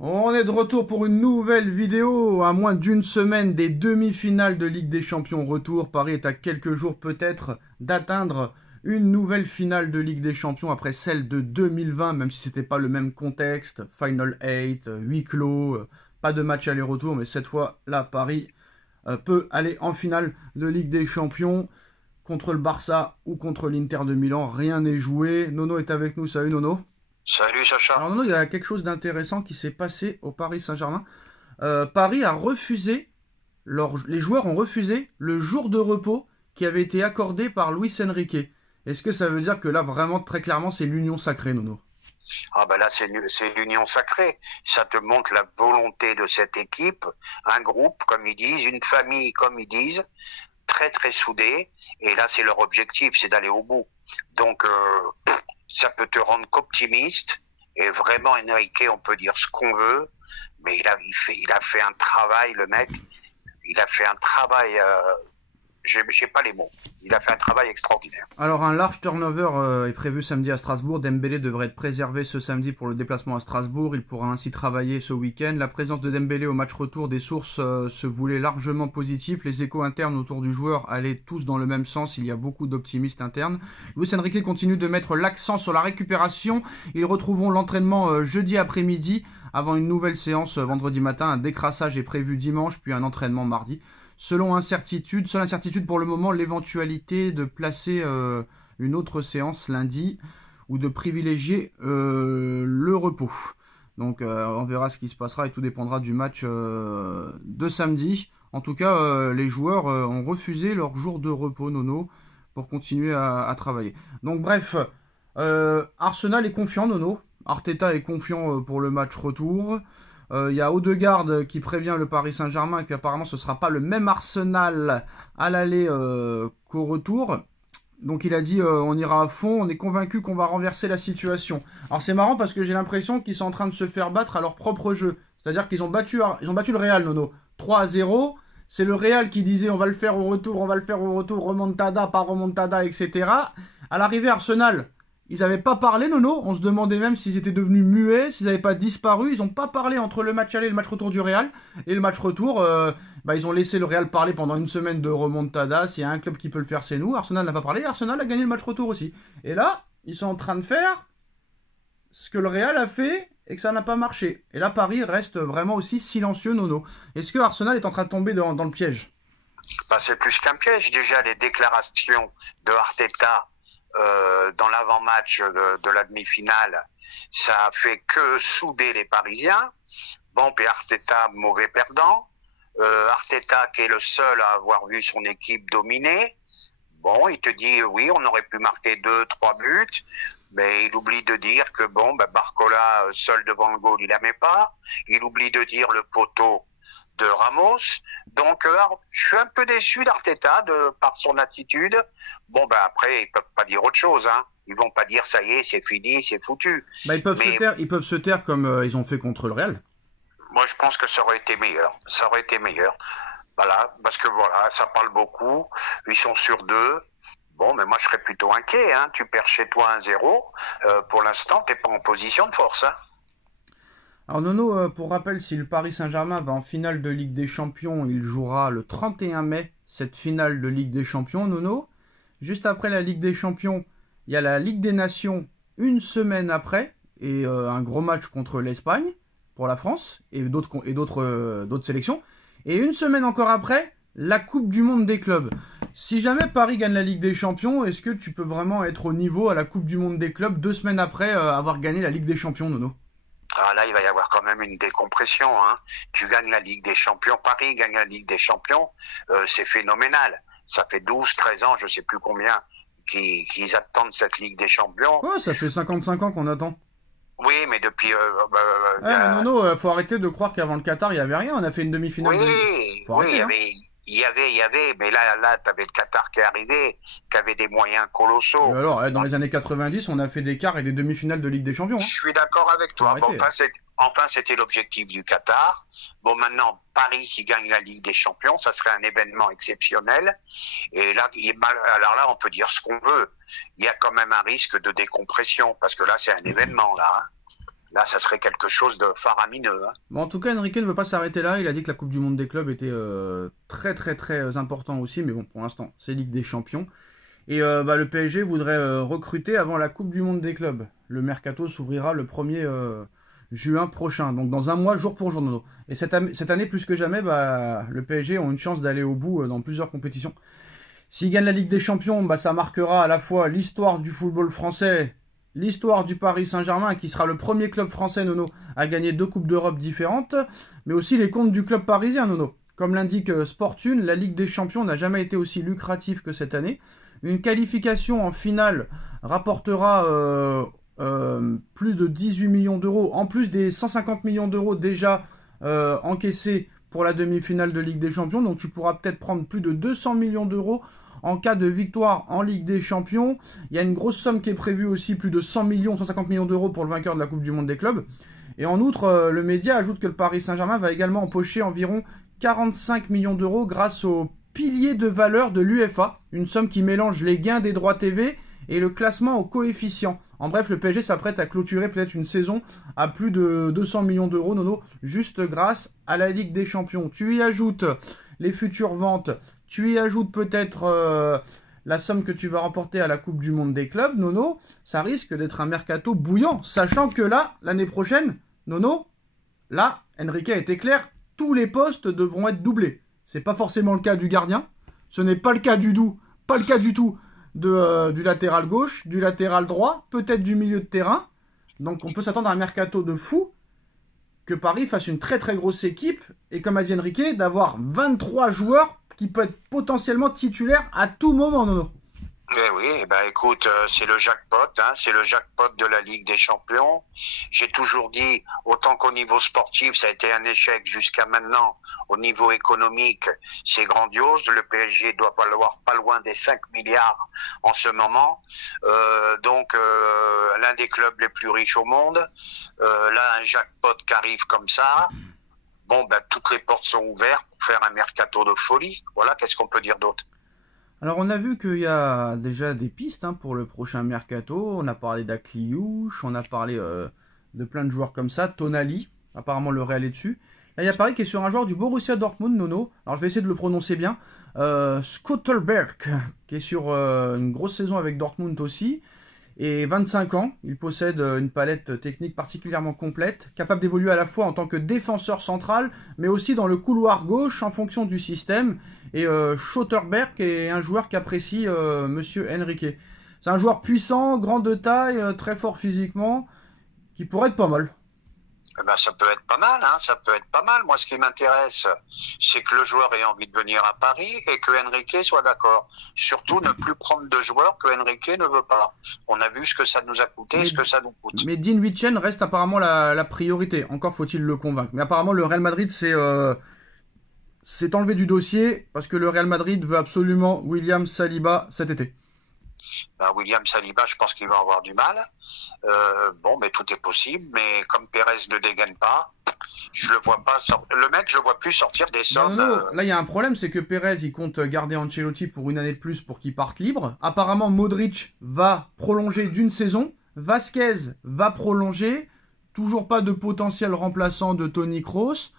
On est de retour pour une nouvelle vidéo à moins d'une semaine des demi-finales de Ligue des Champions retour. Paris est à quelques jours peut-être d'atteindre une nouvelle finale de Ligue des Champions après celle de 2020, même si c'était pas le même contexte. Final 8, huis clos, pas de match aller-retour, mais cette fois là Paris peut aller en finale de Ligue des Champions contre le Barça ou contre l'Inter de Milan. Rien n'est joué. Nono est avec nous. Salut Nono. Salut Sacha. Alors Nono, il y a quelque chose d'intéressant qui s'est passé au Paris Saint-Germain. Paris a refusé, les joueurs ont refusé le jour de repos qui avait été accordé par Luis Enrique. Est-ce que ça veut dire que là, vraiment, très clairement, c'est l'union sacrée, Nono? Ah ben là c'est l'union sacrée. Ça te montre la volonté de cette équipe, un groupe comme ils disent, une famille comme ils disent, très très soudée. Et là c'est leur objectif, c'est d'aller au bout. Donc ça peut te rendre qu'optimiste. Et vraiment Enrique, on peut dire ce qu'on veut, mais il a fait un travail, le mec. Il a fait un travail. J'ai pas les mots. Il a fait un travail extraordinaire. Alors un large turnover est prévu samedi à Strasbourg. Dembélé devrait être préservé ce samedi pour le déplacement à Strasbourg. Il pourra ainsi travailler ce week-end. La présence de Dembélé au match retour, des sources se voulaient largement positifs. Les échos internes autour du joueur allaient tous dans le même sens. Il y a beaucoup d'optimistes internes. Luis Enrique continue de mettre l'accent sur la récupération. Ils retrouveront l'entraînement jeudi après-midi avant une nouvelle séance vendredi matin. Un décrassage est prévu dimanche, puis un entraînement mardi. Seule incertitude pour le moment, l'éventualité de placer une autre séance lundi ou de privilégier le repos. Donc on verra ce qui se passera et tout dépendra du match de samedi. En tout cas, les joueurs ont refusé leur jour de repos, Nono, pour continuer à travailler. Donc bref, Arsenal est confiant, Nono. Arteta est confiant pour le match retour. Il y a Odegaard qui prévient le Paris Saint-Germain qu'apparemment ce ne sera pas le même Arsenal à l'aller qu'au retour. Donc il a dit on ira à fond, on est convaincu qu'on va renverser la situation. Alors c'est marrant parce que j'ai l'impression qu'ils sont en train de se faire battre à leur propre jeu. C'est-à-dire qu'ils ont battu le Real, Nono, 3-0. C'est le Real qui disait on va le faire au retour, remontada, pas remontada, etc. À l'arrivée, Arsenal, ils n'avaient pas parlé, Nono. On se demandait même s'ils étaient devenus muets, s'ils n'avaient pas disparu. Ils n'ont pas parlé entre le match aller et le match retour du Real. Et le match retour, ils ont laissé le Real parler pendant une semaine de remontada. S'il y a un club qui peut le faire, c'est nous. Arsenal n'a pas parlé. Arsenal a gagné le match retour aussi. Et là, ils sont en train de faire ce que le Real a fait et que ça n'a pas marché. Et là, Paris reste vraiment aussi silencieux, Nono. Est-ce que Arsenal est en train de tomber dans le piège? C'est plus qu'un piège. Déjà, les déclarations de Arteta dans l'avant-match de la demi-finale, ça a fait que souder les Parisiens. Bon, puis Arteta, mauvais perdant. Arteta qui est le seul à avoir vu son équipe dominer. Bon, il te dit oui, on aurait pu marquer 2-3 buts, mais il oublie de dire que Barcola seul devant le goal, il la met pas. Il oublie de dire le poteau de Ramos. Donc je suis un peu déçu d'Arteta par son attitude. Après ils peuvent pas dire autre chose, hein. Ils vont pas dire ça y est, c'est fini, c'est foutu. Ils peuvent se taire comme ils ont fait contre le Real. Moi je pense que ça aurait été meilleur. Ça aurait été meilleur. Voilà, parce que voilà, ça parle beaucoup. Ils sont sur deux. Bon, mais moi je serais plutôt inquiet, hein. Tu perds chez toi 1-0. Pour l'instant, t'es pas en position de force, hein. Alors Nono, pour rappel, si le Paris Saint-Germain va en finale de Ligue des Champions, il jouera le 31 mai cette finale de Ligue des Champions, Nono. Juste après la Ligue des Champions, il y a la Ligue des Nations une semaine après, et un gros match contre l'Espagne pour la France et d'autres sélections. Et une semaine encore après, la Coupe du Monde des clubs. Si jamais Paris gagne la Ligue des Champions, est-ce que tu peux vraiment être au niveau à la Coupe du Monde des clubs 2 semaines après avoir gagné la Ligue des Champions, Nono? Ah là, il va y avoir quand même une décompression, hein. Tu gagnes la Ligue des Champions, Paris gagne la Ligue des Champions, c'est phénoménal. Ça fait 12-13 ans, je sais plus combien, qu'ils attendent cette Ligue des Champions. Ouais, ça fait 55 ans qu'on attend. Oui, mais depuis... mais Nono, faut arrêter de croire qu'avant le Qatar, il n'y avait rien. On a fait une demi-finale. Faut arrêter, il y avait, mais là, t'avais le Qatar qui est arrivé, qui avait des moyens colossaux. Alors, dans les années 90, on a fait des quarts et des demi-finales de Ligue des Champions. Hein. Je suis d'accord avec toi. Enfin, c'était l'objectif du Qatar. Bon, maintenant, Paris qui gagne la Ligue des Champions, ça serait un événement exceptionnel. Et là, alors là, on peut dire ce qu'on veut. Il y a quand même un risque de décompression, parce que là, c'est un événement, là. Hein. Là, ça serait quelque chose de faramineux. Hein. Bon, en tout cas, Enrique ne veut pas s'arrêter là. Il a dit que la Coupe du Monde des clubs était très très très important aussi. Mais bon, pour l'instant, c'est Ligue des Champions. Et le PSG voudrait recruter avant la Coupe du Monde des clubs. Le mercato s'ouvrira le 1er juin prochain. Donc dans un mois, jour pour jour, Nono. Et cette année, plus que jamais, le PSG ont une chance d'aller au bout dans plusieurs compétitions. S'ils gagnent la Ligue des Champions, ça marquera à la fois l'histoire du football français, l'histoire du Paris Saint-Germain, qui sera le premier club français, Nono, à gagner 2 Coupes d'Europe différentes, mais aussi les comptes du club parisien, Nono. Comme l'indique Sportune, la Ligue des Champions n'a jamais été aussi lucrative que cette année. Une qualification en finale rapportera plus de 18 millions d'euros, en plus des 150 millions d'euros déjà encaissés pour la demi-finale de Ligue des Champions. Donc tu pourras peut-être prendre plus de 200 millions d'euros en cas de victoire en Ligue des Champions. Il y a une grosse somme qui est prévue aussi, plus de 100 millions, 150 millions d'euros pour le vainqueur de la Coupe du Monde des clubs. Et en outre, le média ajoute que le Paris Saint-Germain va également empocher environ 45 millions d'euros grâce au pilier de valeur de l'UEFA, une somme qui mélange les gains des droits TV et le classement au coefficient. En bref, le PSG s'apprête à clôturer peut-être une saison à plus de 200 millions d'euros, Nono, juste grâce à la Ligue des Champions. Tu y ajoutes les futures ventes, tu y ajoutes peut-être la somme que tu vas remporter à la Coupe du Monde des clubs, Nono, ça risque d'être un mercato bouillant, sachant que là, l'année prochaine, Nono, là, Enrique a été clair, tous les postes devront être doublés. C'est pas forcément le cas du gardien, ce n'est pas le cas du tout du latéral gauche, du latéral droit, peut-être du milieu de terrain. Donc on peut s'attendre à un mercato de fou, que Paris fasse une très très grosse équipe, et comme a dit Enrique, d'avoir 23 joueurs qui peuvent être potentiellement titulaires à tout moment, Nono. Eh oui, écoute, c'est le jackpot, hein, c'est le jackpot de la Ligue des Champions. J'ai toujours dit, autant qu'au niveau sportif, ça a été un échec jusqu'à maintenant, au niveau économique, c'est grandiose. Le PSG doit valoir pas loin des 5 milliards en ce moment. Donc, l'un des clubs les plus riches au monde. Là, un jackpot qui arrive comme ça. Bon, toutes les portes sont ouvertes pour faire un mercato de folie. Voilà, qu'est-ce qu'on peut dire d'autre? Alors on a vu qu'il y a déjà des pistes pour le prochain mercato. On a parlé d'Akliouche, on a parlé de plein de joueurs comme ça. Tonali, apparemment le Real est dessus. Là il y a Paris qui est sur un joueur du Borussia Dortmund, Nono. Alors je vais essayer de le prononcer bien. Scotterberg, qui est sur une grosse saison avec Dortmund aussi. Et 25 ans, il possède une palette technique particulièrement complète, capable d'évoluer à la fois en tant que défenseur central, mais aussi dans le couloir gauche en fonction du système. Et Scotterberg est un joueur qu'apprécie Monsieur Enrique. C'est un joueur puissant, grand de taille, très fort physiquement, qui pourrait être pas mal. Ça peut être pas mal, hein, ça peut être pas mal. Moi, ce qui m'intéresse, c'est que le joueur ait envie de venir à Paris et que Enrique soit d'accord. Surtout, ne plus prendre de joueurs que Enrique ne veut pas. On a vu ce que ça nous a coûté et ce que ça nous coûte. Mais Dean Huijsen reste apparemment la priorité. Encore faut-il le convaincre. Mais apparemment, le Real Madrid s'est enlevé du dossier parce que le Real Madrid veut absolument William Saliba cet été. William Saliba, je pense qu'il va avoir du mal. Mais tout est possible. Mais comme Pérez ne dégaine pas, je le vois pas. Le mec, je le vois plus sortir des sommes. Non. Là, il y a un problème, c'est que Pérez, il compte garder Ancelotti pour une année de plus pour qu'il parte libre. Apparemment, Modric va prolonger d'une saison. Vasquez va prolonger. Toujours pas de potentiel remplaçant de Toni Kroos.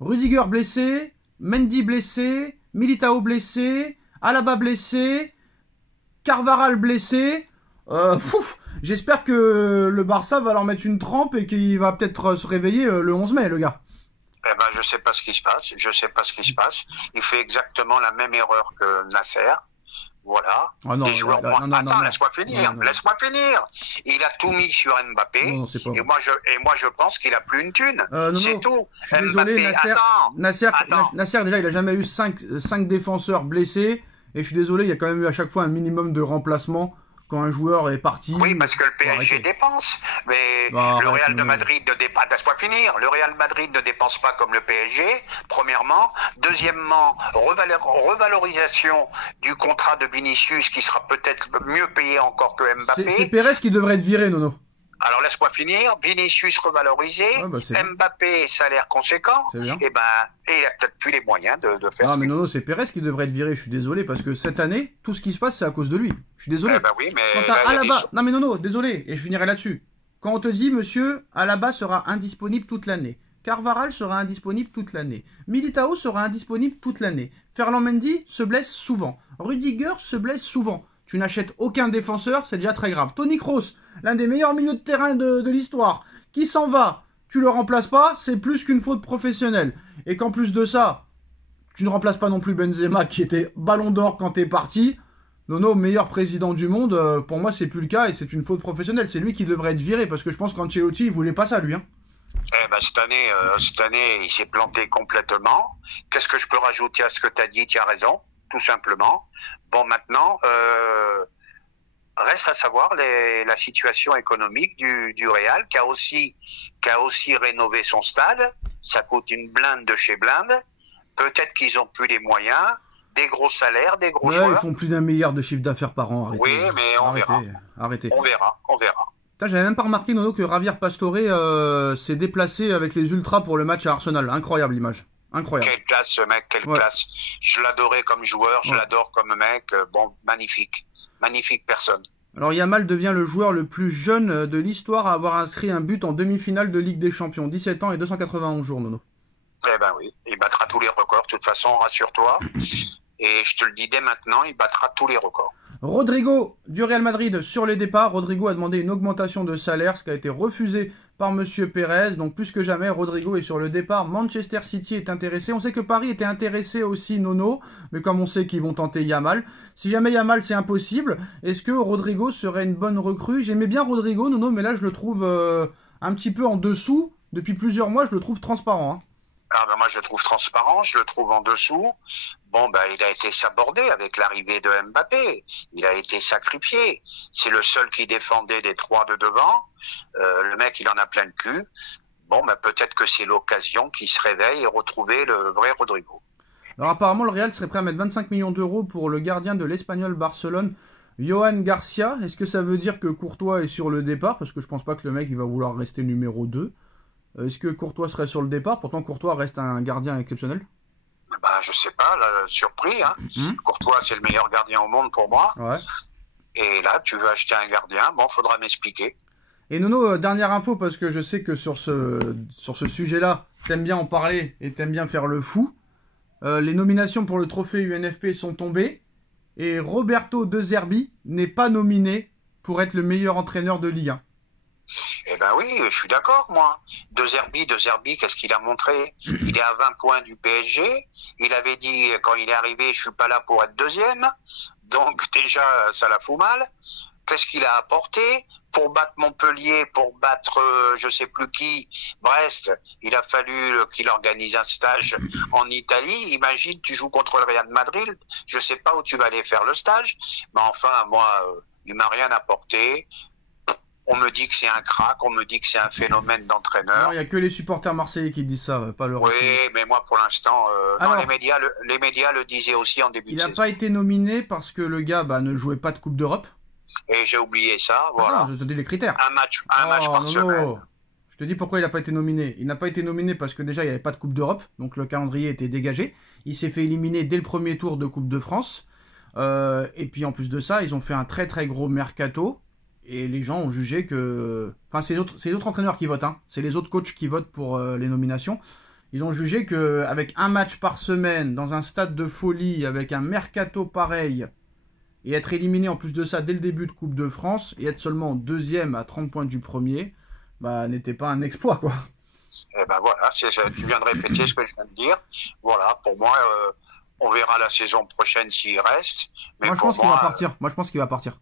Rudiger blessé. Mendy blessé. Militao blessé. Alaba blessé. Carvajal blessé, j'espère que le Barça va leur mettre une trempe et qu'il va peut-être se réveiller le 11 mai, le gars. Je sais pas ce qui se passe, Il fait exactement la même erreur que Nasser. Voilà. Ah non, Attends, laisse-moi finir. Il a tout mis sur Mbappé. Et moi, je pense qu'il a plus une thune. C'est tout. Je suis désolé, Nasser, déjà, il a jamais eu 5 défenseurs blessés. Et je suis désolé, il y a quand même eu à chaque fois un minimum de remplacement quand un joueur est parti. Oui, parce que le PSG dépense. Mais le Real de Madrid ne dépense. Laisse-moi finir. Le Real Madrid ne dépense pas comme le PSG, premièrement. Deuxièmement, revalorisation du contrat de Vinicius qui sera peut-être mieux payé encore que Mbappé. C'est Pérez qui devrait être viré, Nono. Alors laisse-moi finir, Vinicius revalorisé, Mbappé salaire conséquent, et il a peut-être plus les moyens de faire ça. Mais non, c'est Pérez qui devrait être viré, je suis désolé, parce que cette année, tout ce qui se passe, c'est à cause de lui. Je suis désolé. Oui, mais... Non mais Nono, désolé, et je finirai là-dessus. Quand on te dit, monsieur, Alaba sera indisponible toute l'année, Carvajal sera indisponible toute l'année, Militao sera indisponible toute l'année, Ferland Mendy se blesse souvent, Rudiger se blesse souvent. Tu n'achètes aucun défenseur, c'est déjà très grave. Toni Kroos, l'un des meilleurs milieux de terrain de l'histoire, qui s'en va, tu le remplaces pas, c'est plus qu'une faute professionnelle. Et qu'en plus de ça, tu ne remplaces pas non plus Benzema qui était ballon d'or quand t'es parti. Nono, meilleur président du monde, pour moi c'est plus le cas et c'est une faute professionnelle. C'est lui qui devrait être viré parce que je pense qu'Ancelotti il voulait pas ça lui. Hein. Eh ben, cette année, il s'est planté complètement. Qu'est-ce que je peux rajouter à ce que tu as dit? Tu as raison, tout simplement. Bon, maintenant, reste à savoir la situation économique du Real, qui a aussi rénové son stade. Ça coûte une blinde de chez blinde. Peut-être qu'ils ont plus les moyens, des gros salaires, des gros joueurs. Ils font plus d'1 milliard de chiffre d'affaires par an. Arrêtez, oui, mais on verra. Arrêtez. On verra. J'avais même pas remarqué, Nono, que Javier Pastore s'est déplacé avec les Ultras pour le match à Arsenal. Incroyable l'image. Incroyable. Quelle classe ce mec, quelle classe. Je l'adorais comme joueur, je l'adore comme mec. Bon, magnifique. Magnifique personne. Alors Yamal devient le joueur le plus jeune de l'histoire à avoir inscrit un but en demi-finale de Ligue des Champions. 17 ans et 291 jours, Nono. Eh ben oui, il battra tous les records, de toute façon, rassure-toi. Et je te le dis dès maintenant, il battra tous les records. Rodrigo du Real Madrid sur les départs. Rodrigo a demandé une augmentation de salaire, ce qui a été refusé par Monsieur Pérez. Donc plus que jamais, Rodrigo est sur le départ. Manchester City est intéressé. On sait que Paris était intéressé aussi, Nono. Mais comme on sait qu'ils vont tenter Yamal. Si jamais Yamal, c'est impossible, est-ce que Rodrigo serait une bonne recrue? J'aimais bien Rodrigo, Nono, mais là je le trouve un petit peu en dessous. Depuis plusieurs mois, je le trouve transparent. Hein. Ah ben moi je le trouve transparent, je le trouve en dessous. Bon ben il a été sabordé avec l'arrivée de Mbappé, il a été sacrifié. C'est le seul qui défendait des trois de devant. Le mec il en a plein le cul. Bon ben peut-être que c'est l'occasion qu'il se réveille et retrouver le vrai Rodrigo. Alors apparemment le Real serait prêt à mettre 25 millions d'euros pour le gardien de l'Espagnol Barcelone, Johan Garcia. Est-ce que ça veut dire que Courtois est sur le départ? Parce que je pense pas que le mec il va vouloir rester numéro 2. Est-ce que Courtois serait sur le départ? Pourtant, Courtois reste un gardien exceptionnel. Ben, je sais pas, là, surpris. Hein. Courtois, c'est le meilleur gardien au monde pour moi. Ouais. Et là, tu veux acheter un gardien, bon, faudra m'expliquer. Et Nono, dernière info, parce que je sais que sur ce sujet-là, t'aimes bien en parler et t'aimes bien faire le fou. Les nominations pour le trophée UNFP sont tombées. Et Roberto De Zerbi n'est pas nominé pour être le meilleur entraîneur de Ligue 1. Eh ben oui, je suis d'accord, moi. De Zerbi, qu'est-ce qu'il a montré? Il est à 20 points du PSG. Il avait dit, quand il est arrivé, je suis pas là pour être deuxième. Donc, déjà, ça la fout mal. Qu'est-ce qu'il a apporté? Pour battre Montpellier, pour battre, je sais plus qui, Brest, il a fallu qu'il organise un stage en Italie. Imagine, tu joues contre le Real Madrid. Je sais pas où tu vas aller faire le stage. Mais enfin, moi, il m'a rien apporté. On me dit que c'est un crack, on me dit que c'est un phénomène d'entraîneur. Il n'y a que les supporters marseillais qui disent ça, pas le reste. Oui, mais moi pour l'instant, non, les médias le disaient aussi en début de saison. Il n'a pas été nominé parce que le gars ne jouait pas de Coupe d'Europe. Et j'ai oublié ça, voilà. Ah, je te dis les critères. Un match par semaine. Je te dis pourquoi il n'a pas été nominé. Il n'a pas été nominé parce que déjà il n'y avait pas de Coupe d'Europe, donc le calendrier était dégagé. Il s'est fait éliminer dès le premier tour de Coupe de France. Et puis en plus de ça, ils ont fait un très très gros mercato. Et les gens ont jugé que... Enfin, c'est les autres entraîneurs qui votent. Hein. C'est les autres coachs qui votent pour les nominations. Ils ont jugé qu'avec un match par semaine, dans un stade de folie, avec un mercato pareil, et être éliminé en plus de ça dès le début de Coupe de France, et être seulement deuxième à 30 points du premier, n'était pas un exploit, quoi. Eh ben voilà, tu viens de répéter ce que je viens de dire. Voilà, pour moi, on verra la saison prochaine s'il reste. Mais moi, je pense qu'il va partir. Moi, je pense qu'il va partir.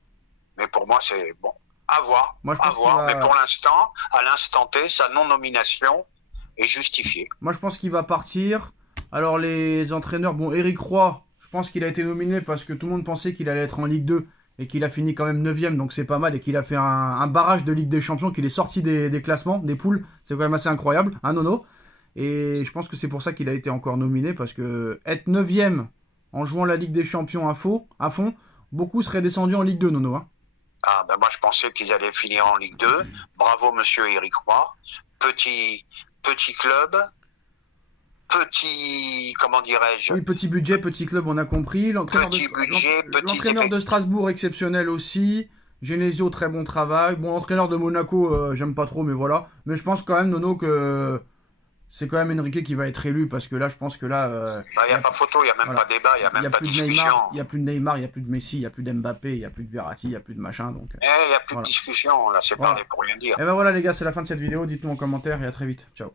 Mais pour moi, c'est bon. À voir. Moi, à voir. Mais pour l'instant, à l'instant T, sa non-nomination est justifiée. Moi, je pense qu'il va partir. Alors, les entraîneurs, Éric Roy, je pense qu'il a été nominé parce que tout le monde pensait qu'il allait être en Ligue 2 et qu'il a fini quand même 9ème, donc c'est pas mal, et qu'il a fait un barrage de Ligue des Champions, qu'il est sorti des classements, des poules. C'est quand même assez incroyable, hein, Nono? Et je pense que c'est pour ça qu'il a été encore nominé, parce que être 9ème en jouant la Ligue des Champions à fond, beaucoup seraient descendus en Ligue 2, Nono, hein. Ah ben moi je pensais qu'ils allaient finir en Ligue 2. Bravo monsieur Éric Roy. Petit club, comment dirais-je? Oui, petit budget, petit club, on a compris. L'entraîneur de Strasbourg exceptionnel aussi. Genesio, très bon travail. Bon, entraîneur de Monaco, j'aime pas trop, mais voilà. Mais je pense quand même, Nono, que c'est quand même Enrique qui va être élu, parce que là, je pense que là... Il n'y a pas photo, il n'y a même voilà. pas débat, il n'y a même pas discussion. Il n'y a plus de Neymar, il n'y a plus de Messi, il n'y a plus d'Mbappé, il n'y a plus de Verratti, il n'y a plus de machin. Donc, il n'y a plus de discussion, là, c'est parlé pour rien dire. Et ben voilà les gars, c'est la fin de cette vidéo. Dites-nous en commentaire et à très vite. Ciao.